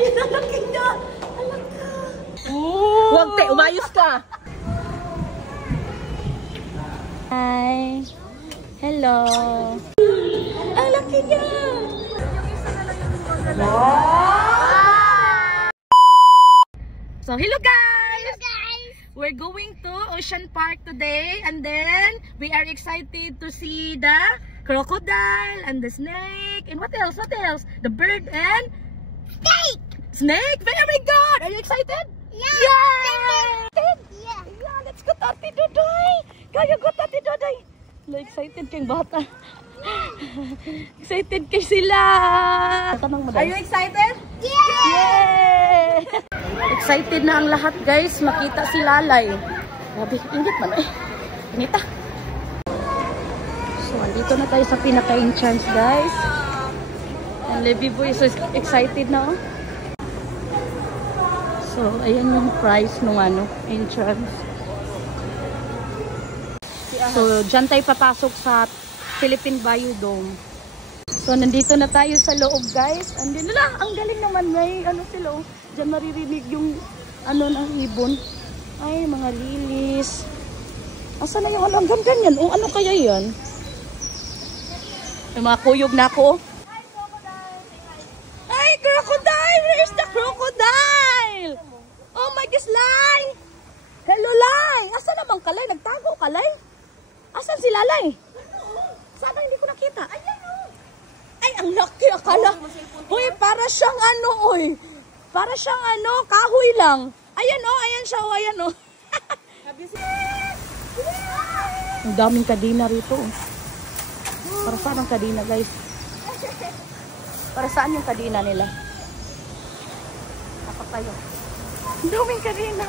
Ayun ang laki niya. Alam ka. Huwag te, umayos ka. Hi. Hello. Ang laki niya. So, hello guys! Hello guys! We're going to Ocean Park today and then we are excited to see the crocodile and the snake and what else? What else? The bird and Snake! snake! Very good! Are you excited? Yeah! Yeah! Yeah! Yeah, let's go Tati Dodoy! Kaya go Tati Dodoy! Excited kayong bata. Excited kay sila! Are you excited? Yeah! Yay! Excited na ang lahat guys, makita si Lalay. Grabe, ingit man eh. Inita. So, andito na tayo sa pinaka-entrance guys. And Levi Boy is so excited na. So, ayan yung price nung entrance. So, dyan tayo papasok sa Philippine Bayou Dome. So, nandito na tayo sa loob guys. Andito na, ang galing naman. May sila. Diyan maririnig yung ng ibon. Ay, mga lilis. Asa na yung hanggang ganyan? O, ano kaya yan? May mga kuyog na ako. Ay, crocodile! Where's the crocodile? Oh my gosh, Lai! Hello, Lai! Asa naman Kalay? Nagtago Kalay? Asan si Lalay? Sana hindi ko nakita. Ayan o. Ay, ang laki akala. Uy, para siyang oy. Para siyang kahoy lang. Ayan o, ayan siya o, ayan o. Ang daming kadina rito. Para saan ang kadina, guys? Para saan yung kadina nila? Dapat tayo. Ang daming kadina.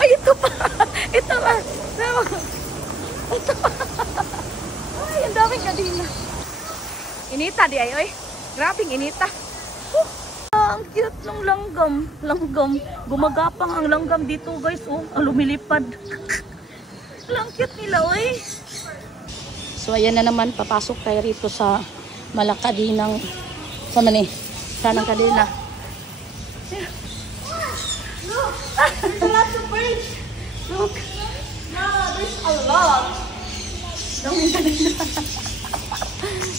Ay, ito pa. Ito pa. Ito pa. Ay, ang daming kadina. Inita di ay, oy. Grabing inita. Ang cute ng langgam. Langgam. Gumagapang ang langgam dito, guys. Oh, ang lumilipad. Ang cute nila, oy. So, ayan na naman. Papasok tayo rito sa malakadinang sa mani. Sanang kadina. Look! There's lots of birds! Look! No, there's a lot! Daming kadina.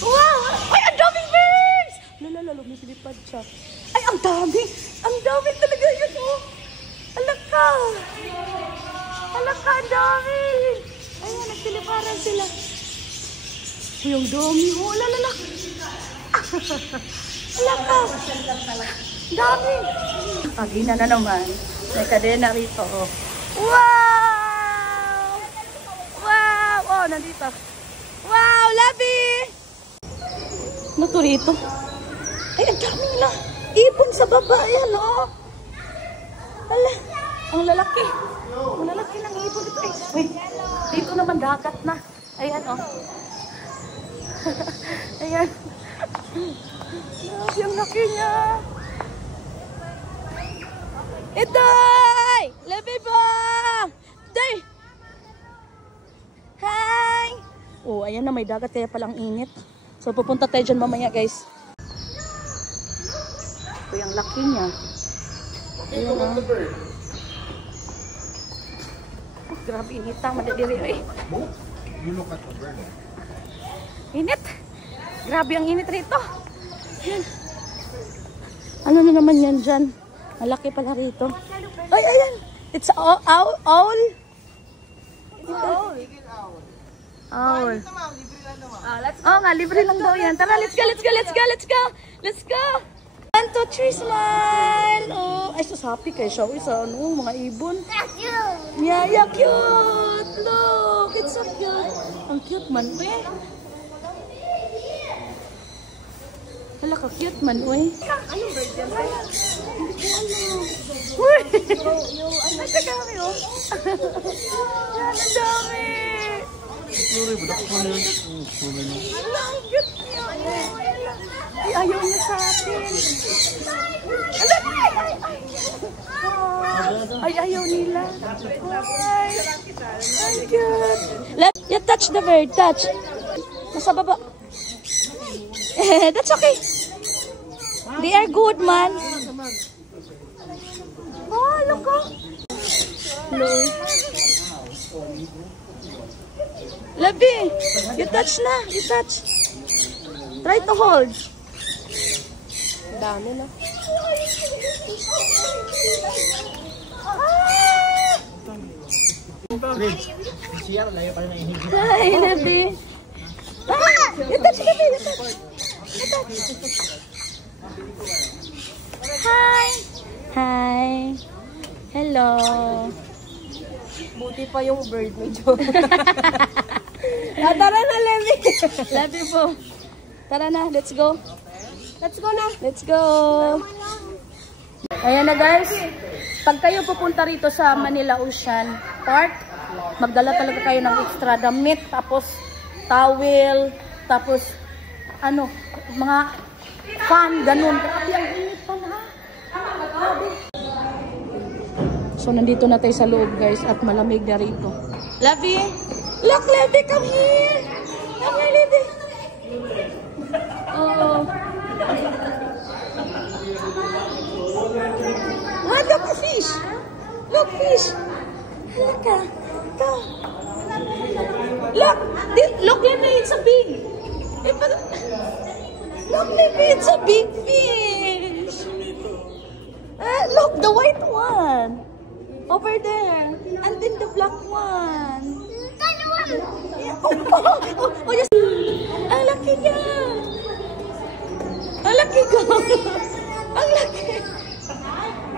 Wow! Ay, ang daming birds! Lala, lumisilipad siya. Ay, ang dami! Ang dami talaga yun, oh! Alaka! Alaka, ang dami! Ayan, nagsiliparan sila. Ay, ang dami, oh! Lala! Alaka! Dami! Pagina na naman. May kadena rito, oh. Wow! Wow! Oh, nandito. Wow, Labi! Ano to rito? Ay, ang dami nila. Ibon sa baba. Ayan, oh. Ala, ang lalaki. Ang lalaki ng ibon dito. Ay, wait. Dito naman dagat na. Ayan, oh. Ayan. Ang laki niya. Itoy! Labi ba? Day! Hi! Oh, ayan na, may dagat kaya palang init. So, pupunta tayo dyan mamaya, guys. Ito yung laki niya. Ayan na. Oh, grabe, inita. Madadiri, eh. Init. Grabe ang init rito. Ayan. Ano na naman yan dyan? Malaki pala rito. Ay, ayan. It's owl. Owl. Owl. Oh nga, libre lang daw yan. Tara, let's go, let's go, let's go, let's go. Let's go. 1, 2, 3, smile. Oh, ay, sasapi kayo siya. Uy, sa mga ibon. Yeah, yeah, cute. Look, it's so cute. Ang cute man, eh. Hala ka, cute man, uy. Anong bird yan? Hindi ko alam. Uy! Ang dami, oh. Yan, ang dami. Hala, ang cute niya. Ay, ayaw niya sa atin. Hala, ay, ayaw nila. Ay, ang cute. You touch the bird, touch. Nasa baba. That's okay. They are good, man. Oh, look ko. Labi, you touch na. You touch. Try to hold. Dami na. Hi, Labi. You touch, Labi. You touch. You touch. Hi. Hi. Hello. Buti pa yung bird medyo. Tara na, Levi. Love you po. Tara na, let's go. Let's go na. Let's go. Ayan na guys. Pag kayo pupunta rito sa Manila Ocean Park, magdala talaga kayo ng extra damit, tapos towel, tapos ano, mga fan, ganun. Grabe ang init pala. So, nandito na tayo sa loob, guys, at malamig na rito. Labi! Look, Labi, come here! Come here, Labi! Oh. Ah, look, fish! Look, fish! Look, go! Look! Look, Labi, it's a big! Look, Labi, it's a big fish! Look, the white one! Over there. And then the black one. Yeah. Oh, yes. Ang laki niya. Ang laki ko. Ang laki.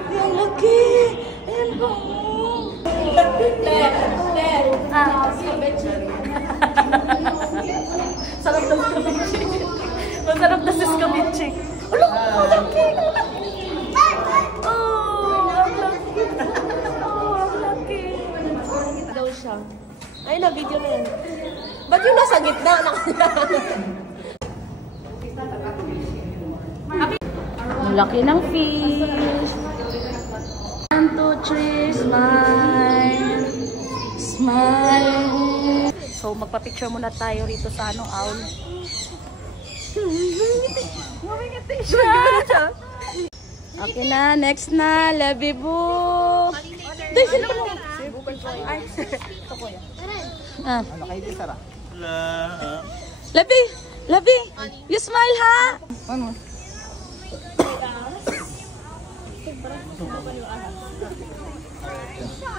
Ang laki. Ayan ko. Sarap na scabiche. Masarap na si scabiche. Ang laki. Ay, na-video na yan. Ba't yung nasa gitna? Ang laki ng fish. 1, 2, 3, smile. Smile. So, magpa-picture muna tayo rito sa owl. Ngumingiti siya. Okay na, next na. Labi boo. Dahil sila pa mo. Labi, Labi, you smile ha? Ano?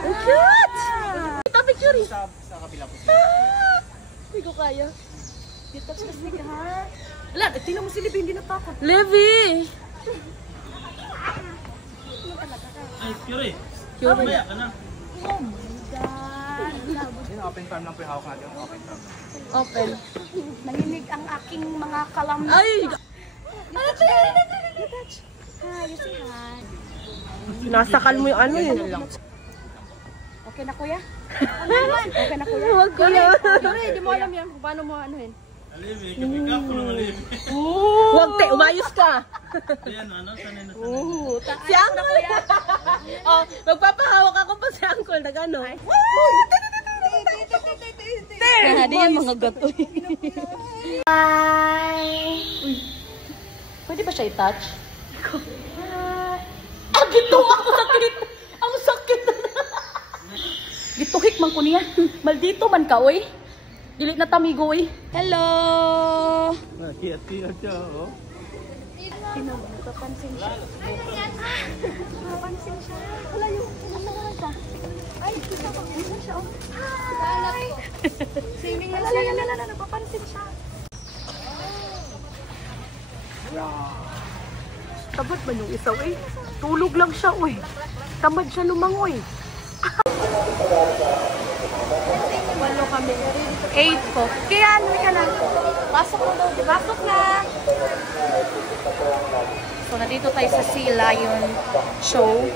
Oh, cute! Kita picture eh. Hindi ko kaya. Dito sa stick ha? Wala, tingnan mo si Levi, hindi natakot. Levi! Ay, Curie. Curie. Ka na. Oh my God. Open farm lang po yung hawak natin. Open farm. Open. Nanginig ang aking mga kalam. Ay! Ano ito? You touch. Hi, you say hi. Nasakal mo yung ano yun. Okay na kuya? Okay na kuya? Huwag kuya. Sorry, di mo alam yan kung paano mo anuhin. Alibi, kapikap ko ng alibi. Huwag te, umayos ka. Ayan, ano? Sanay na sanay. Si Uncle. Oh, magpapahawak ako pa si Uncle na gano'n. Di yan mga gato. Hi! Uy, pwede ba siya i-touch? Ah, gituhak ko sakit! Ang sakit! Gituhik man ko niya. Maldito man ka, oy. Dili na tamigo, oy. Hello! Kiyat-kiyat siya, oh. Napapansin siya. Napapansin siya. Wala yung nasawa siya. Ay, kita pa ko siya. Hi! Swimming na siya. Napapansin siya. Tamad man yung isa, eh. Tulog lang siya, eh. Tamad siya lumangoy. Walo kami. 8 po. Kaya, ano ka na? Pasok mo daw. Pasok na! So, nandito tayo sa Sea Lion Show.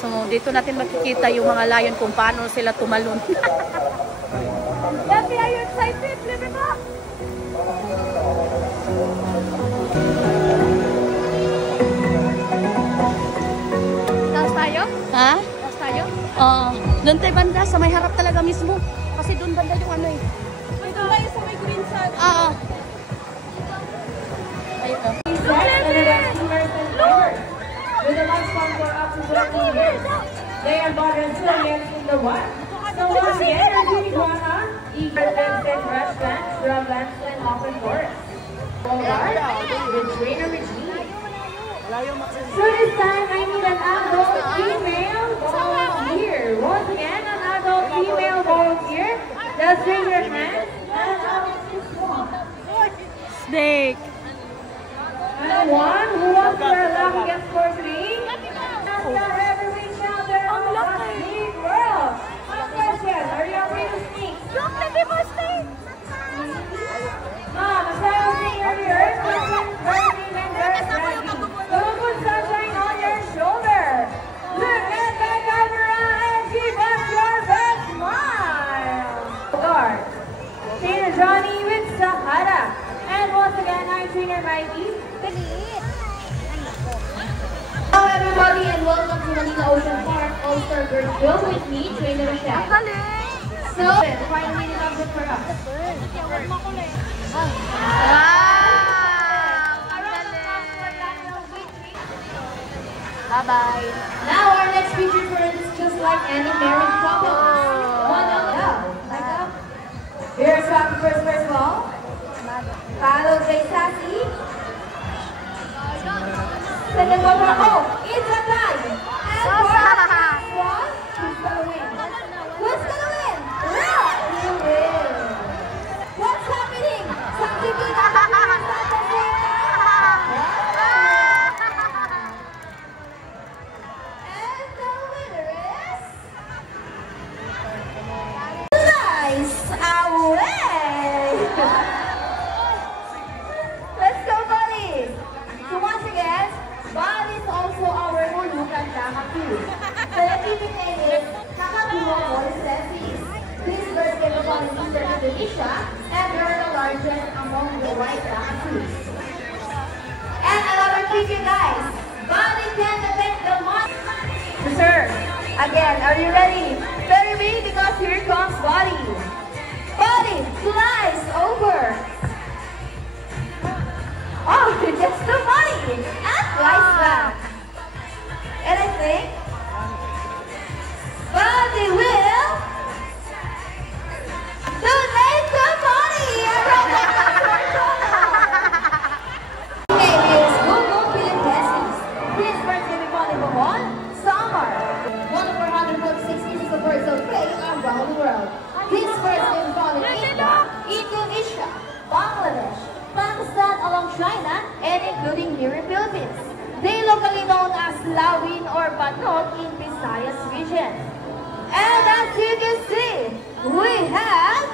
So, dito natin makikita yung mga lion kung paano sila tumalon. Happy, are you excited? Live it up! Taas tayo? Ha? Taas tayo? Oo. Doon tayo banda, sa may harap talaga mismo. Kasi doon banda yung ano eh. Ito tayo sa may green sand. Oo. Ayun. 14 years. They are volunteers in the what? So the energy iguana, eager in restaurants, shrublands, and open forests. Alright, the trainer Regine. So this time I need an adult female volunteer. Once again, an adult female volunteer. Just raise your hand and out this one. Snake. And one who wants their longest for 3. That's not every shelter of the big world. Question, are you afraid of snakes? Look, baby, more snake. Mom, a child thing earlier, question, burning and dirt ready. Don't put sunshine on your shoulder. Look at that camera and keep up your best smile. Guard, Trainer Johnny with Sahara. And once again, I'm Trainer Mikey. Hello everybody and welcome to Manila Ocean Park All-Star Girls Show with me, Trainer Michelle. So, the final minute of the for us. Bye-bye. Now our next featured person is just like any married couple. One of them. Like up. Here's Rocky first of all. Follow Jay Sassy. Second over. Oh, it's a tie. And one. Who's gonna win? Who's gonna win? Rocky wins. What's happening? Something good happening inside the same And the winner is Nice Away. Let's go, buddies. So once again, Bob is also our Hulukan Nakaku. The scientific name is Nakakuha moisesis. These birds can be found in eastern Indonesia, and they are the largest among the white Nakakus. And another feature, guys. Body can detect the monster. Sir, again, are you ready? Very me, because here comes Body. Body flies over. Oh, he gets the money and flies back. And I think Body will donate the money. Name is Google Philippines. These birds can be found in Bohol, Samar, one of 446 species of birds of prey around the world. These birds can be found in India, Indonesia, Bangladesh, Pakistan, along China, and including here in Philippines. They locally known as Lawin or Banog in Visayas region. And as you can see, we have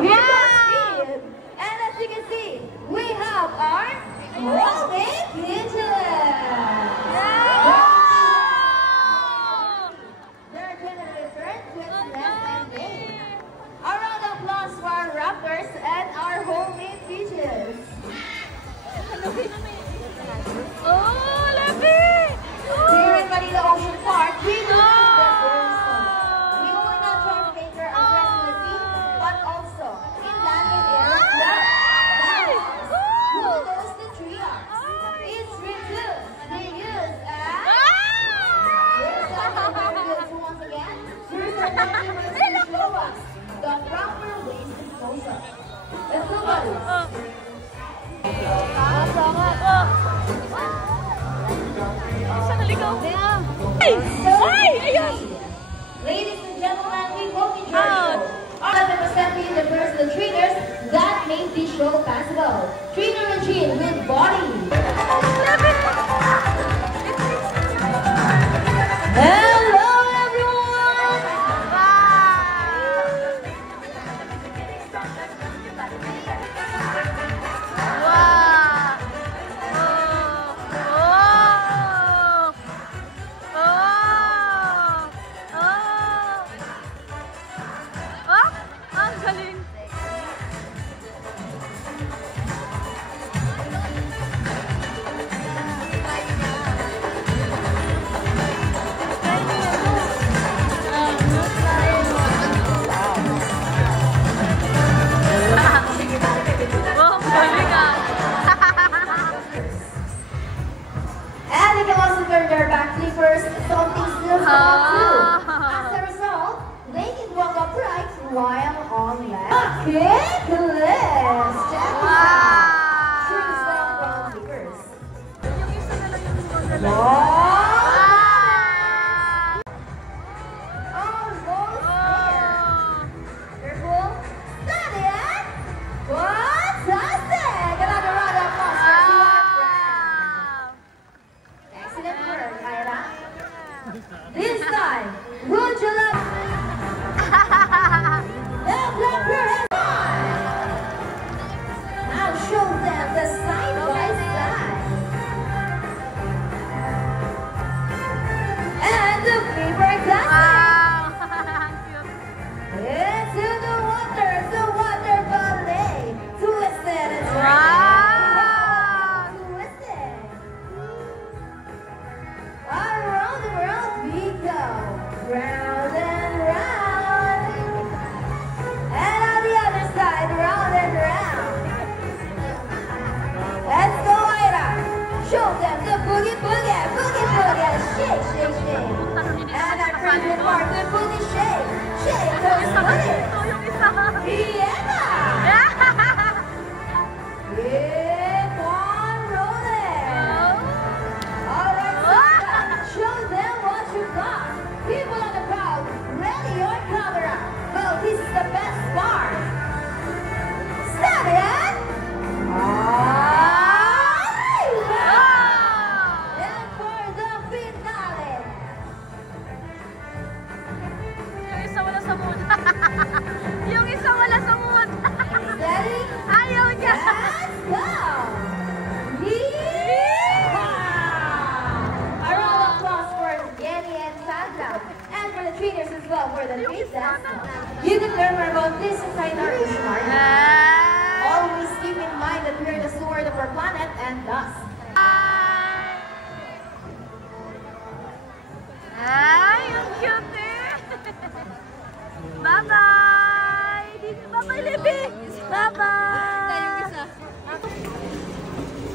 here's Steve. And as you can see, we have our rolling pigeons. They're generally turned with left and mane. A round of applause for our raptors and our homemade pigeons. Oh, Levi! Here in Manila Ocean Park, we do this very soon. We will not try to cater our friends in the sea, but also in land and air as well. Who knows the triage? It's reduced. They use as... Here's our very good once again. Here's our very good to show us the proper waste disposal. Let's go, buddies. Saan naligaw? Ay! Ay! Ayun! Ladies and gentlemen, we hope you enjoyed the show. I'll represent you the personal trainers that made this show possible. Trainer Regine with Body. Hello, everyone! Wow! Oh! Oh! Skitless! Wow! Shrimp style ground beakers. Yung isa na lang yung maganda. Wow! Wow! Almost there. Oh! Careful. Steady and fantastic! Another round of applause for Suat Brown. Excellent work, Ira. This time, would you love the black bear has won? Now show them the side by side. And the paper classic. Wow! Cute. Into the water ballet. Twisted and turn. Wow! Twisted. Around and round we go. Round and round. And on the other side, round and round. Let's go, Ira. Show them the boogie boogie. Boogie boogie. Shake, shake, shake. And our favorite part, the boogie shake. Shake those booty. Ito yung isa. Vienna. Keep on rolling. All right, Sandra, show them what you got. People on the crowd, ready your camera. Well, this is the best part. Stop it. And for the finale. Yung isa wala sa mood. Yung isa wala sa mood. Ready? Ayaw niya. Let's go! Yeehaw! A round of applause for Jenny and Sandra, and for the trainers as well for the great dance. You can learn more about this inside our smart. Always keep in mind that we're the sword of our planet and thus. Ay, ang cute eh. Bye-bye. Bye-bye, Libby. Bye-bye.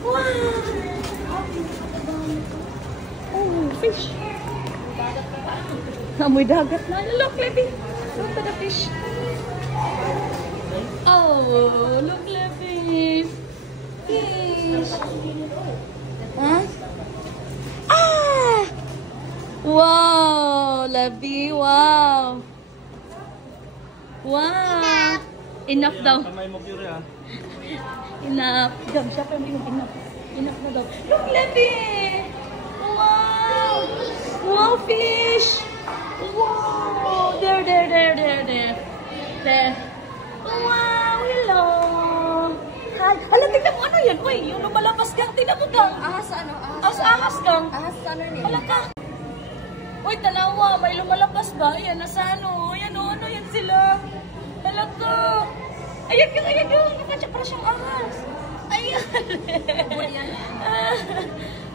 Wow. Oh, fish. Amoy dagat na. Look, Libby. Look at the fish. Oh, look, Libby. Fish. Huh? Ah! Wow, Libby. Wow. Wow. Enough daw. Kamay mo, Curie, ah. Enough. Gam, siya pa yung enough. Enough na daw. Look, Libby! Wow! Wow, fish! Wow! There. There. Wow! Hello! Hi! Hala, tignan mo ano yan? Uy, yung lumalabas gang. Tignan mo gang. Ahas ano? Ahas gang. Ahas ano niya? Hala ka. Uy, tanawa. May lumalabas ba? Ayan, nasa ano? Ayan o, ano yan sila? Hala ka. Ayan yung. Nakadya para siyang ahas. Ayan.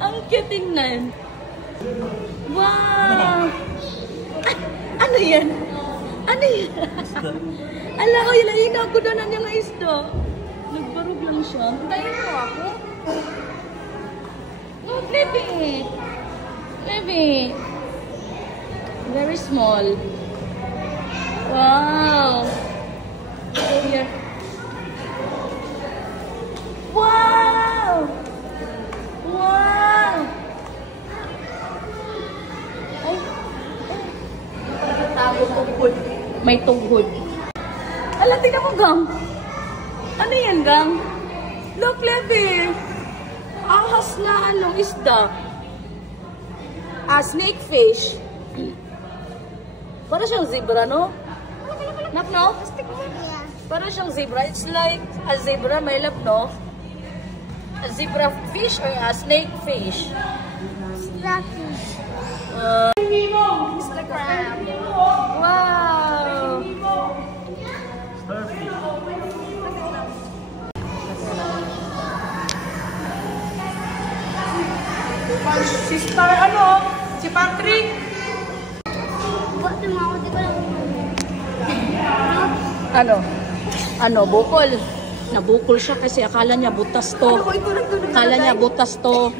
Ang cute tingnan. Wow. Ano yan? Ano yan? Ala ko, ilaina ko doon ang yung isda. Nagbarog lang siya. Tayo mo ako. Look, Libby. Libby. Very small. Wow. Go here. Wow! Wow! Ay. May tuhod. Ala, tingnan mo, Gang. Ano yan, Gang? Look, Libby. Ahas na anong isda. Snakefish. Para siyang zebra, no? Nak, no? Para siyang zebra. It's like a zebra, may love, no? A zebra fish or a snake fish? Starfish. Instagram. Wow. Starfish. Si Star, ano? Si Patrick. Ano, bukol. Nabukol siya kasi akala niya butas to. Akala niya butas to.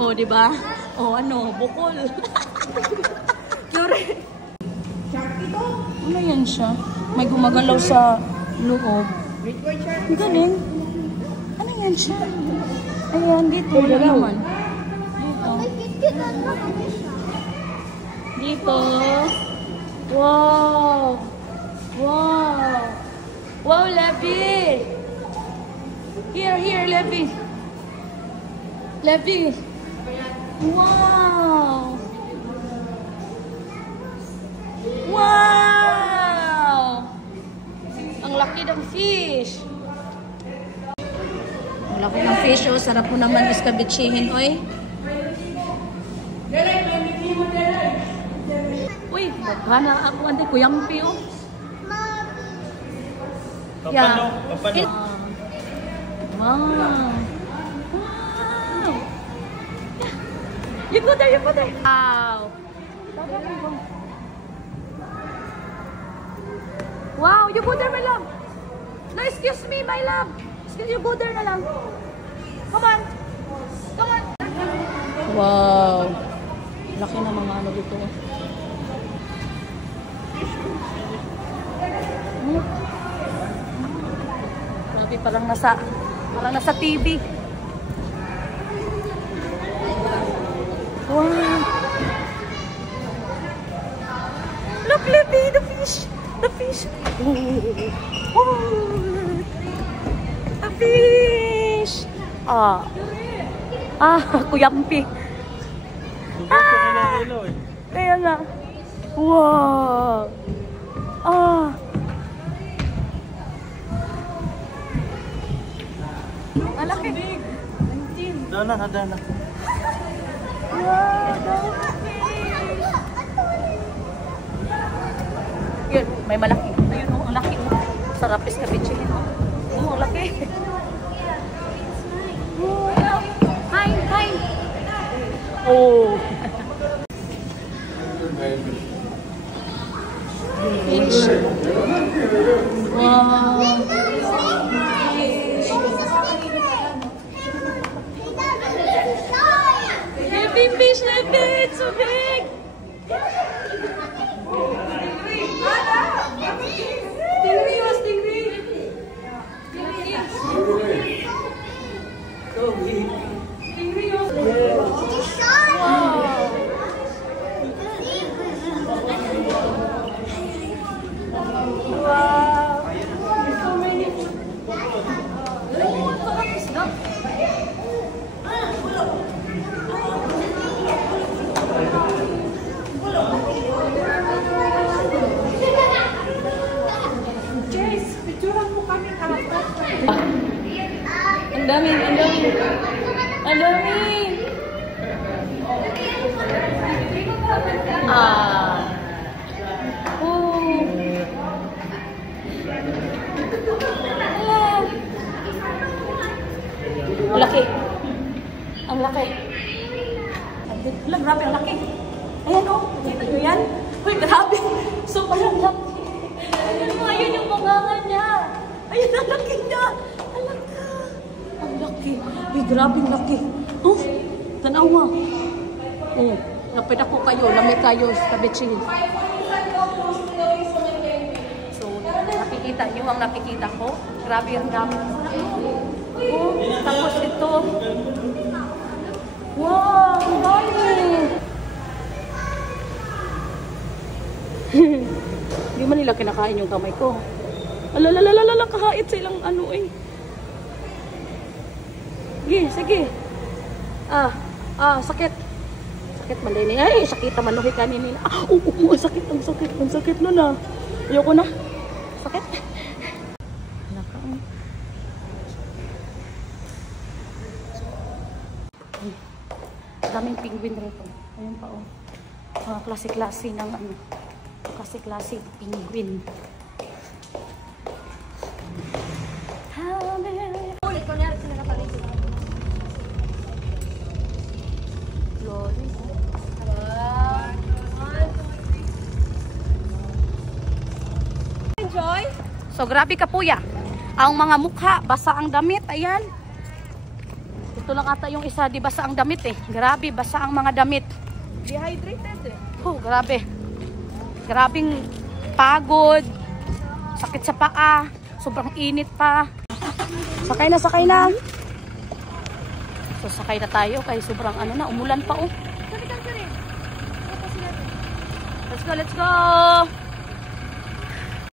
Oh, di ba? Oh, ano, bukol. Ano yan siya? May gumagalaw sa loob. Ang galing. Ano yan siya? Ayan, dito. Wala naman. Dito. Wow. Wow. Wow, Levi. Here, Levi. Levi. Wow. Wow. Ang laki ng fish. Ang laki ng fish, oh. Sarap po naman iskabitsihin, oy. Uy, magkana ako. Andi, kuyampi, oh. Yeah. Wow. Wow. You go there. Wow. Wow, you go there, my love. No, excuse me, my love. Excuse you, go there na lang. Come on. Wow. Laki na mga ano dito. Grabe, parang nasa TV. Wow. Look, Levi, the fish. The fish. Oh. The fish. Kuyampi. Kaya nga. Wow. Malaki. Dana. Yun, may malaki. Ayun, ang laki. Sarap iskabitsihin. Ang laki. Hi. Oh. Fish. Wow. Baby fish, it's so big. Ang dami. Laki. Ang laki. Grabe, ang laki. Ayan, oh. Kita nyo yan? Uy, grabe. Sobrang laki. Ayun yung bunganga niya. Ayun, ang laki niya. Ang laki. Uy, grabe, ang laki. Oh, tanawa. Oh, napit ako kayo. Lamig kayo sa kabitsin. So, nakikita nyo ang nakikita ko. Grabe ang dami. Oh, tapos ito. Wow, ang dami. Hindi man nila kinakain yung kamay ko. Alalalala, kahait sa ilang ano eh. Sige. Sakit. Sakit man din. Ay, sakit naman nuhi kanin nila. Ang sakit nun ah. Ayoko na. Sakit. Daming penguin rito. Ayun pa oh. Mga klase-klase ng ano. Klase-klase penguin. Ulit ko niya sila kapalitin. Lori. Enjoy. So grabe ka puya. Ang mga mukha basa ang damit. Ayan. Ito lang ata yung isa, di basa ang damit eh. Grabe, basa ang mga damit. Dehydrated eh. Oh, grabe. Grabing pagod. Sakit sa paa. sobrang init pa. Sakay na, sakay na. So sakay na tayo kay sobrang ano na, umulan pa oh. Let's go, let's go.